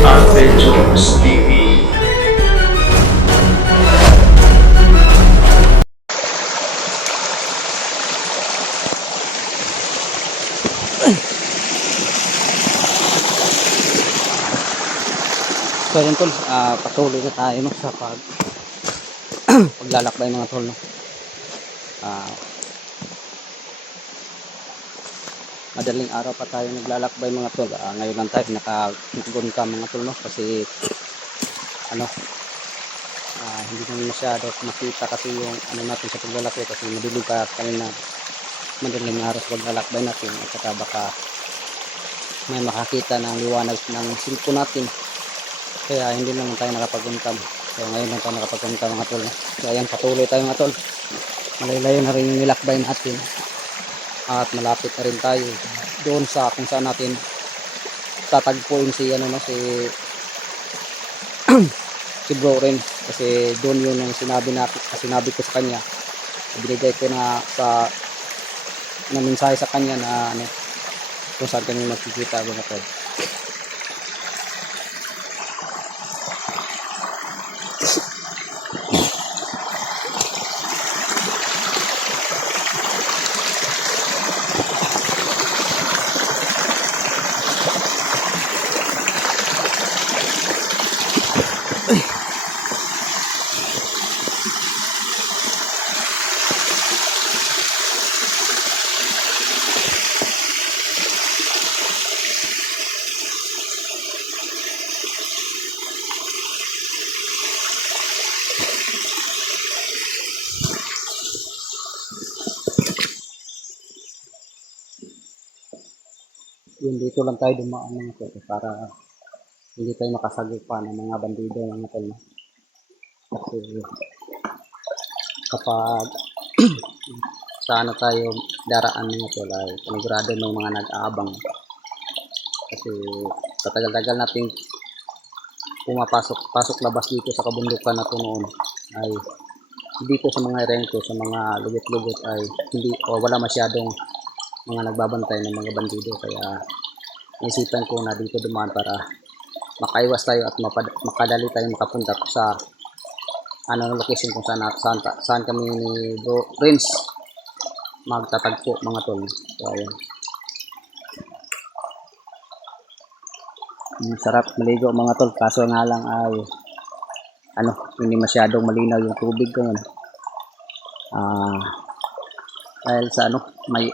Adventures TV. So yun tol, patuloy na tayo no, sa paglalakbay mga tol no. Madaling araw pa tayo naglalakbay mga tol. Ngayon lang tayo nakagun ka mga tol no, kasi ano, hindi naman masyado makita kasi yung ano natin sa paglalakbay, kasi madilim pa kanina, madaling araw sa paglalakbay natin, at saka baka may makakita ng liwanag ng cellphone natin, kaya hindi naman tayo nakapag-uncam. So ngayon lang tayo nakapag-uncam mga tol. So ayan, patuloy tayo mga tol. Malayo na rin yung nilakbay natin, at malapit na rin tayo doon sa kung saan natin tatagpuin si ano no, si Bro Ren, kasi doon yun yung sinabi ko sa kanya, binigay ko na mensahe sa kanya na ano, kung saan kami magkikita mga tol. Yun, dito lang tayo dumaan mga tol, para hindi tayo makasagupa ng mga bandido mga tol. Kasi kapag sana tayo daraan mga tol, ay panigurado may mga nag-aabang, kasi katagal-tagal nating pasok labas dito sa kabundukan na to noon, ay dito sa mga rento, sa mga lugot-lugot ay hindi o wala masyadong mga nagbabantay ng mga bandido, kaya naisipan ko na dito dumaan para makaiwas tayo at makadali tayo makapunta sa ano location kung saan kami ni Bro Prince magtatagpo mga tol. So ayun, sarap maligo mga tol, kaso nga lang ay ano, hindi masyadong malinaw yung tubig ko ngayon, dahil sa ano, may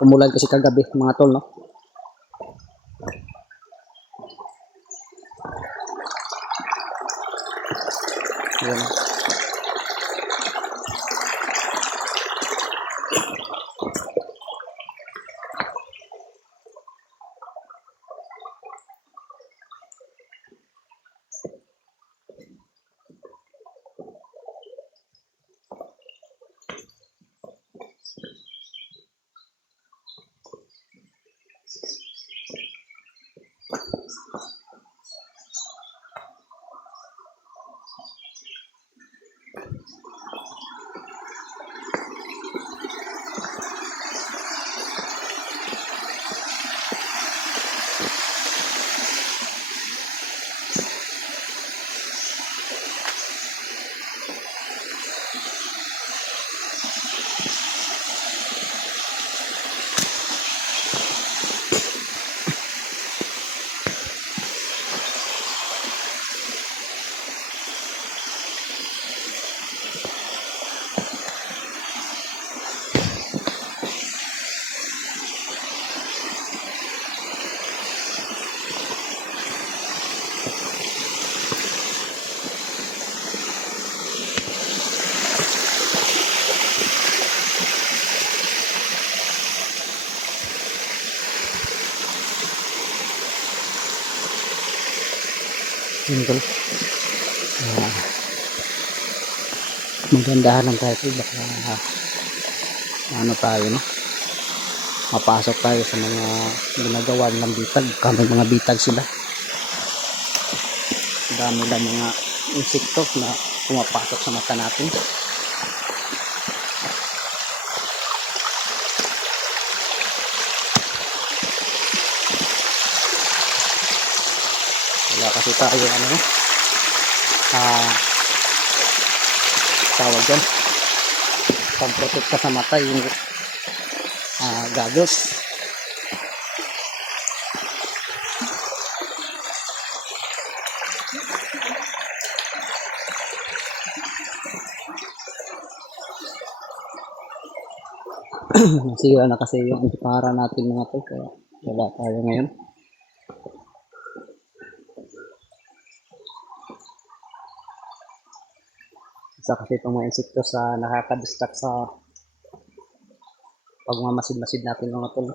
umulan kasi kagabi mga tol no. Yan. Yun tol. Ah, Magandahan lang tayo tol. Baka ano tayo no. Mapasok tayo sa mga ginagawa nilang bitag. Baka may mga bitag sila. Dami lang mga insekto na pumapasok sa mata natin. Wala kasi tayo ano tawag dyan pang-protect sa mata yung goggles. Nasira na kasi yung para natin mga to kaya wala tayo ngayon. Isa kasi itong mga insekto sa nakaka-distract sa pagmamasid-masid natin mga tol.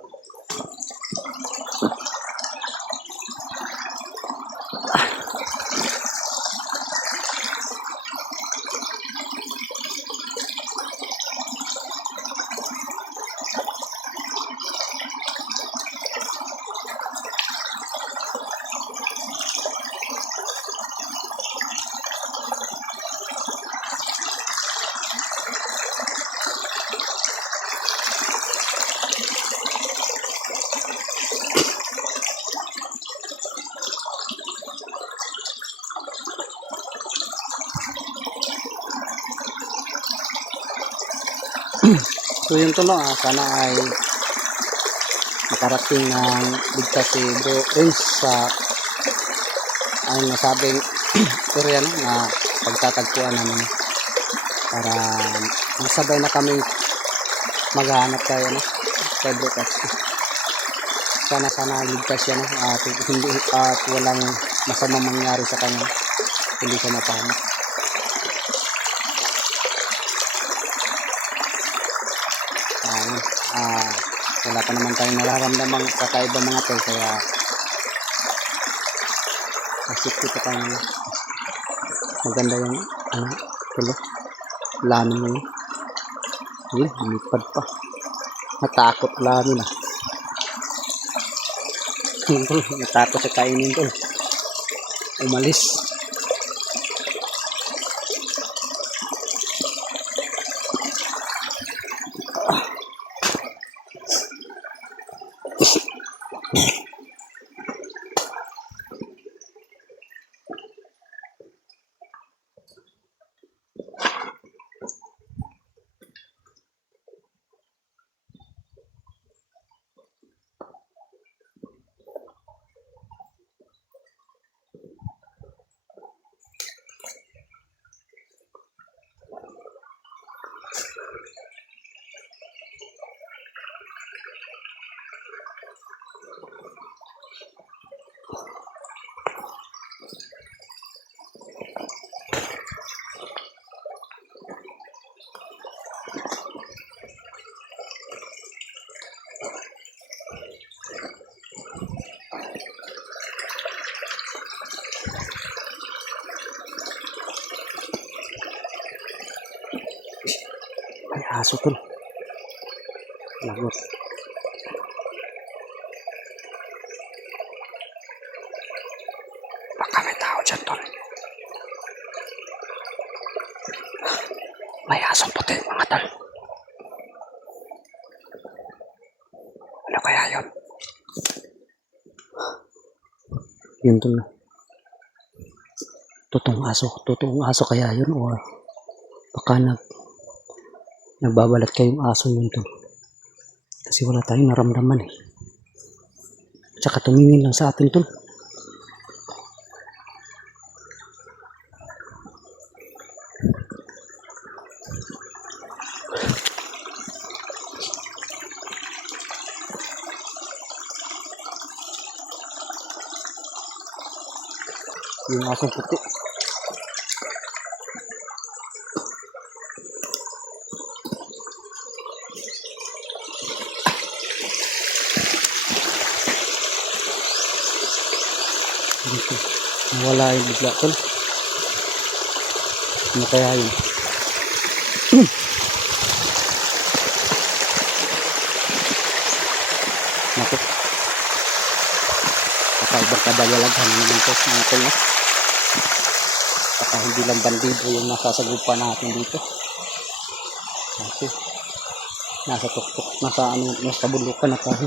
So yun to no, sana ay makarating ng ligtas si Bro Rins sa ang nasabing area no, na pagtatagpuan namin para masabay na kami maghahanap tayo no, kay Bro Tats. Sana ligtas siya no, at hindi at walang masamang mangyari sa kanya, hindi siya mapahamak. Wala pa naman tayong nararamdamang kakaiba mga tol, kaya asik kita tayo. Maganda yung tulo lano mo yun, lumipad pa, natakot lano na. Natakot sa kainin tol, umalis. May aso tol, lagot. Baka may tao dyan tol. May asong puti mga tol. Ano kaya yun? Yun tol. Totoong aso kaya yun, o baka nagbabalat kayong aso yun tol. Kasi wala tayong naramdaman eh. Tsaka tumingin lang sa atin tol. Yung asong puti. Dito. Wala yung bigla tol. Ano kaya yun? Naku. Kakaibang kadalawalaghan naman to mga tol, no? Baka hindi lang bandido yung nasasagupa natin dito. Kasi nasa tuktok, nasa bulukan na tayo.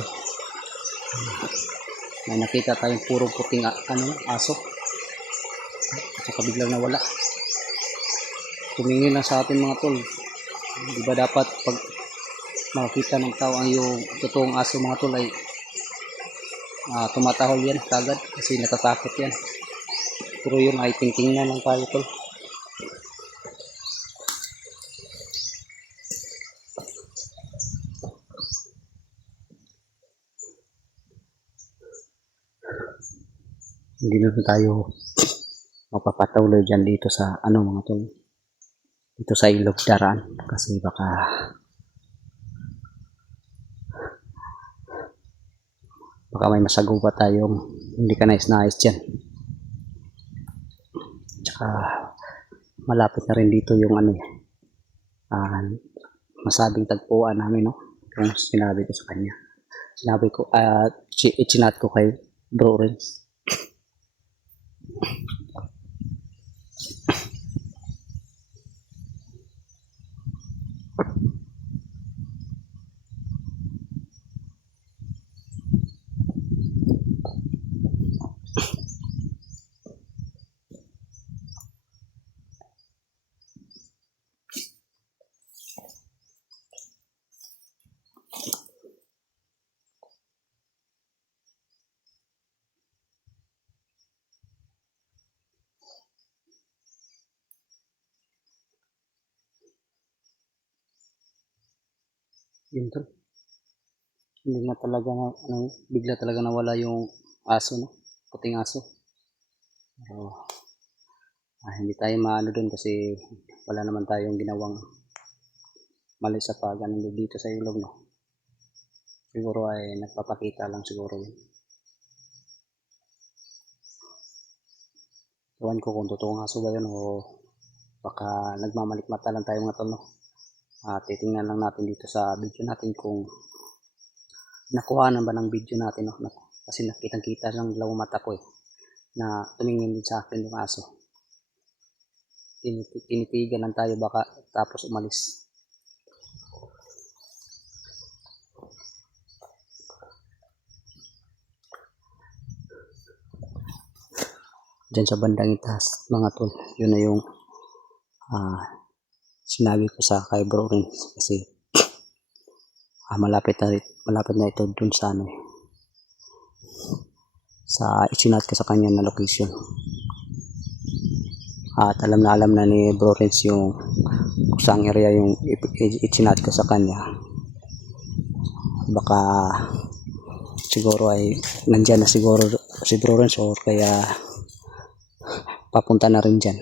May nakita tayong puro puting aso. At saka biglang nawala. Tumingin lang sa atin mga tol. Di ba dapat pag makita ng tao ang yung totoong aso mga tol ay tumatahol yan kagad kasi natatakot yan. Pero yun ay tingtingnan lang tayo tol. Hindi na tayo mapapatuloy dyan dito sa mga tol, dito sa ilog daraan kasi baka may masagupa tayong hindi ka nais dyan. Tsaka malapit na rin dito yung masabing tagpuan namin, no? Yung sinabi ko sa kanya, chinat ko kay Bro Renz. Yun tol. Hindi na talaga bigla talaga nawala yung aso, no? Puting aso. Hindi tayo maano doon kasi wala naman tayong ginawang mali sa pagano dito sa ilog, no? Siguro ay nagpapakita lang siguro yun. Ewan ko kung totoong aso ba yun o baka nagmamalikmata lang tayo mga tol, no? Titingnan lang natin dito sa video natin kung nakuhanan ba ng video natin, no? Kasi nakitang-kita ng dalawang mata ko na tumingin din sa akin yung aso. Tinitigan lang tayo baka tapos umalis. Diyan sa bandang itaas mga tol, yun na yung sinabi ko sa kay Bro Renz kasi malapit na ito dun sa sa isinat ko sa kanya na location. At alam na ni Bro Renz yung kung saan area yung isinat ko sa kanya. Baka siguro ay nandyan na siguro si Bro Renz or kaya papunta na rin dyan.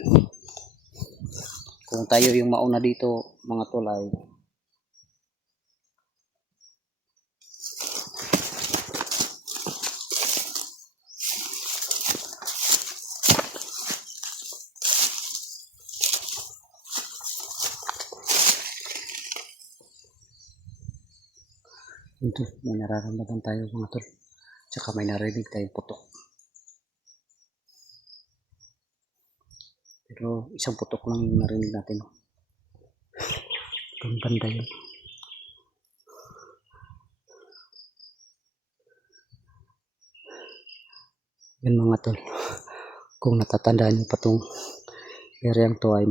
Kung tayo yung mauna dito mga tol ay ito, may nararamdaman tayo mga tol. Tsaka may narinig tayong putok. Pero isang putok lang yung narinig natin. Ang banda yun. Yan mga tol. Kung natatandaan nyo pa itong area to ay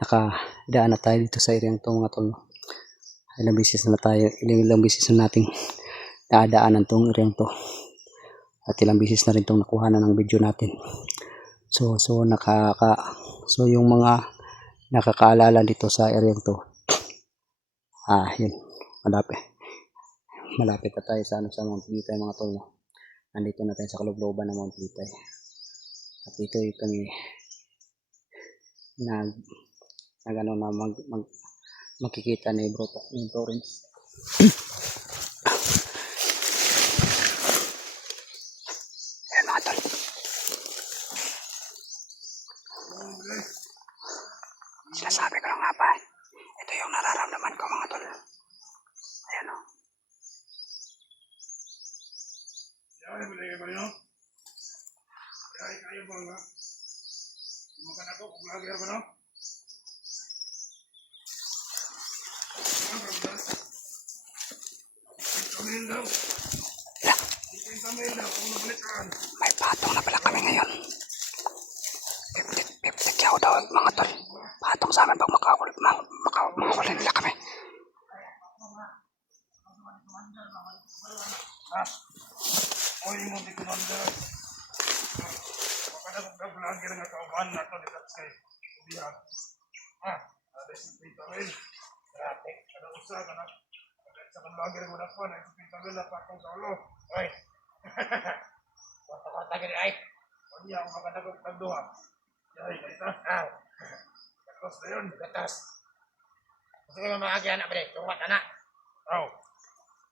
nakadaan na tayo dito sa area to mga tol. Ilang beses na nating dadaanan tong area to. At ilang beses na rin itong nakuha na ng video natin. So yung mga nakakaalala dito sa area to, yun, malapit na tayo sa Mount Litay mga tol, no? Nandito na tayo sa kalooban ng Mount Litay. At dito kami magkikita ni Bro Renz. mga tol. Sinasabi ko lang nga ba, ito yung nararamdaman ko mga tol. Ayan o. May patong na pala kami ngayon. 50 kyaw daw mga tol. Patong sa amin pag makakulit nila kami. Oy, mo di commander. Makada ko vlog nga kauban na to dito sa biya. Ada si Peteril. Grabe, kada usa kana. Sa vlogger mo na po na si Peteril na pa kong solo. Oy. Wala ka gani ay. Wala ako makada ko tagduha. Ay, kita. Tapos na yun, gatas. Gusto ko mamahagi anak ba tungat anak.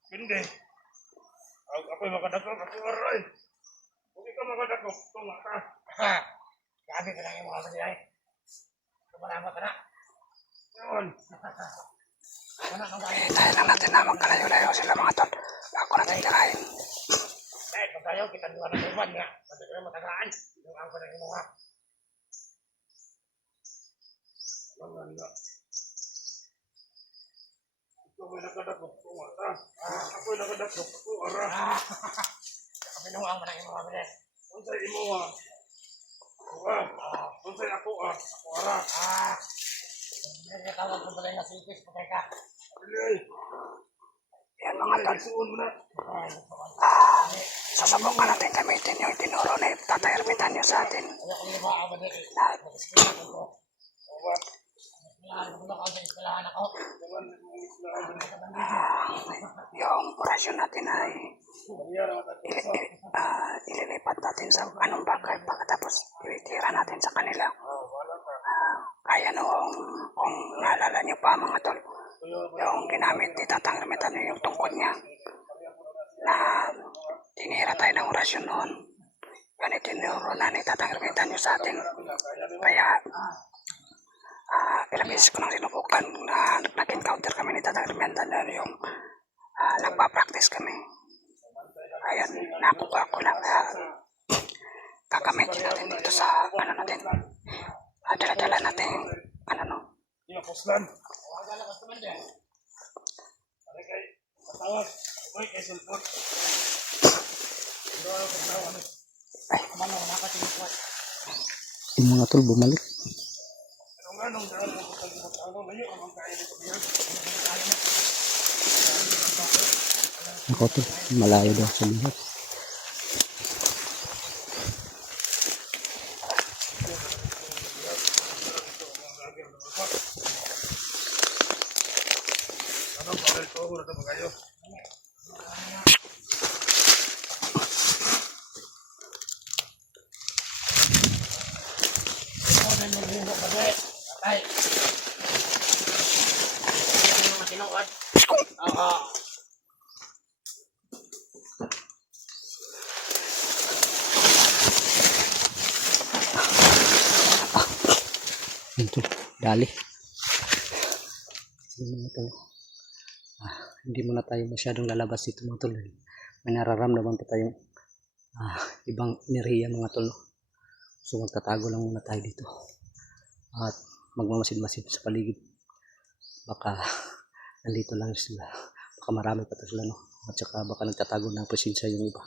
Hindi. Ako'y makadakop, ako aray. Hindi ka makadakop, tunga ka. Gabi ka lang yung mga kasi ay. Kumalamat ka na. Yun. Tayo lang natin na magkalayo-layo sila mga tol. Bago natin tirahin. Dahil kung tayo, kita nyo na iwan nga. Pati ko yung matagaan. Yung ang panagin mo nga. Wala. Ako'y nakadakop, tunga ka. Ako'y nakadakop, ako aray. Kami nung ang manang imo kami. Unsay imo wa? Unsay ako ako ara. Hindi ka tawag ko pala nga sikis patay ka. Dili. Yan mga tol. Suon mo na. Sasubukan natin gamitin yung tinuro na Tatay Ermitan niyo sa atin. Yung orasyon natin ay ililipat natin sa anong bagay pagkatapos itira natin sa kanila. Kaya noong kung naalala niyo pa mga tol, yung ginamit ni Tatang Ermitan yung tungkod niya na tinira tayo ng orasyon noon. Yan itinuro na ni Tatang Ermitan niyo sa atin. Kaya ilang beses ko nang sinubukan na nag-encounter kami ni Tatang Ermitan na yung nagpa-practice kami. Ayan, nakuha ko lang. Gagamitin natin dito sa ano natin. Dala-dala natin ano no. Puslan. Patawag. Oy, kay sulpot. Ay, yung mga tol bumalik. Anong daan mo pagkakataon layo ang kaya dito biyan. Ako tol, malayo daw sa lihat. Ano pa rin ko na kayo. Ay. Ano mga tinuod? Oo. Ito, dali. Hindi muna tayo masyadong lalabas dito mga tol. May nararamdaman pa tayong ibang enerhiya mga tol. So magtatago lang muna tayo dito. At magmamasid-masid sa paligid. Baka nandito lang sila. Baka marami pa sila no. At saka baka nagtatago ng presensya yung iba.